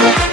Thank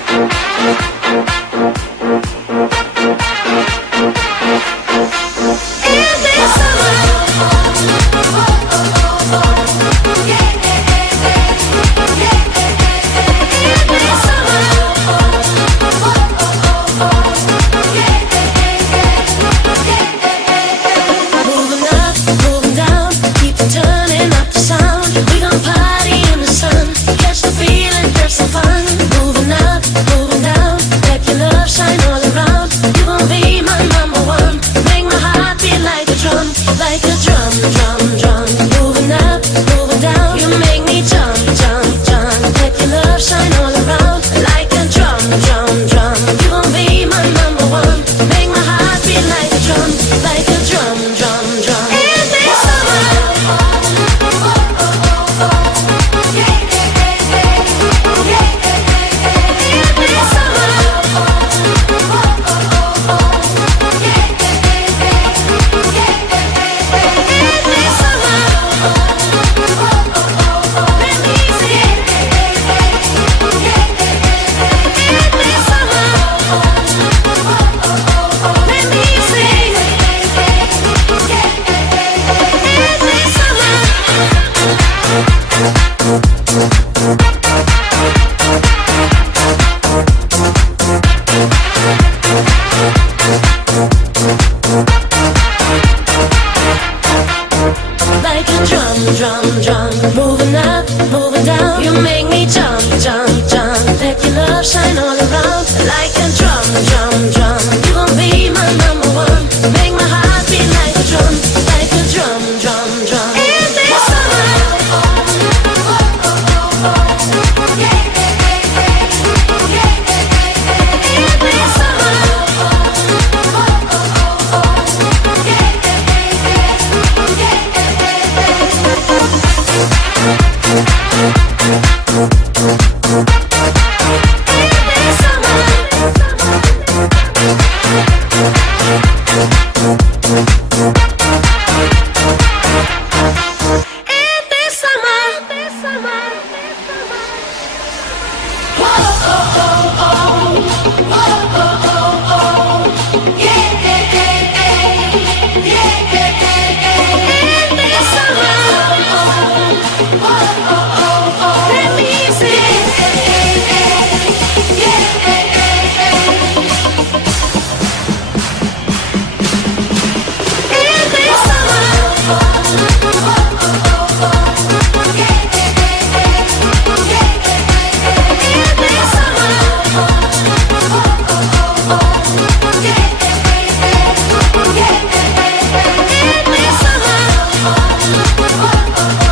drum, drum, moving up, moving down. You make me jump. Oh, oh, oh.